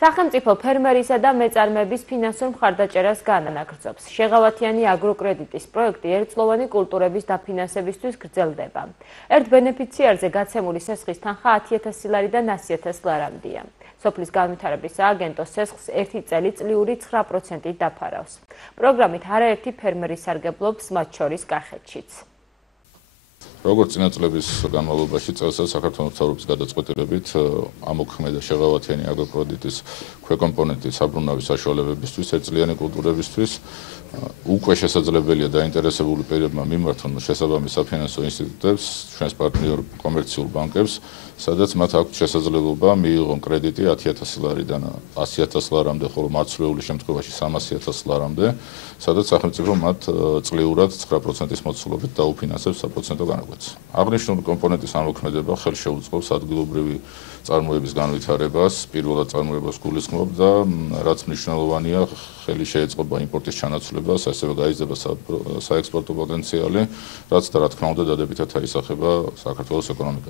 სახელმწიფო ფერმერისა და მეწარმეების ფინანსურ მხარდაჭერას განაგრძობს. შეღავათიანი აგროკრედიტის პროექტი ერთწლოვანი კულტურების დაფინანსებისთვის გრძელდება. ერთ ბენეფიციარზე გაცემული სესხის თანხა 10,000 ლარიდან 100,000 ლარამდეა. სოფლის განვითარების სააგენტო სესხს ერთი წელი წლიური 9%-ით დაფარავს. პროგრამით არაერთი ფერმერი სარგებლობს, მათ შორის კახეთშიც. როგორც წინა წლების განმავლობაში წელსაც საქართველოს მთავრობის გადაწყვეტილებით ამოქმედა შეღავათიანი აგროკრედიტის ქვეკომპონენტის საბრუნავი საშუალებებისთვის ერთწლიანი კულტურებისთვის უკვე შესაძლებელია დაინტერესებული პირებმა მიმართონ შესაბამის საფინანსო ინსტიტუტებს, ჩვენს პარტნიორ კომერციულ ბანკებს, სადაც მათ აქვთ შესაძლებლობა მიიღონ კრედიტი 10,000 ლარიდან 100,000 ლარამდე, ხოლო მარცვლეული შემთხვევაში 300,000 ლარამდე, სადაც სახელმწიფო მათ წლიურად 9%-ის მოცულობით დაუფინანსებს საპროცენტო განაკვეთს. აღნიშნული კომპონენტის ამოქმედება ხელს შეუწყობს ადგილობრივი წარმოების განვითარებას, პირველად წარმოებას გულისხმობს და რაც მნიშვნელოვანია, ხელი შეეწყობა იმპორტის ჩანაცვლებას, ასევე გაიზრდება საექსპორტო პოტენციალი, რაც და რა თქმა უნდა დადებითად აისახება საქართველოს ეკონომიკას.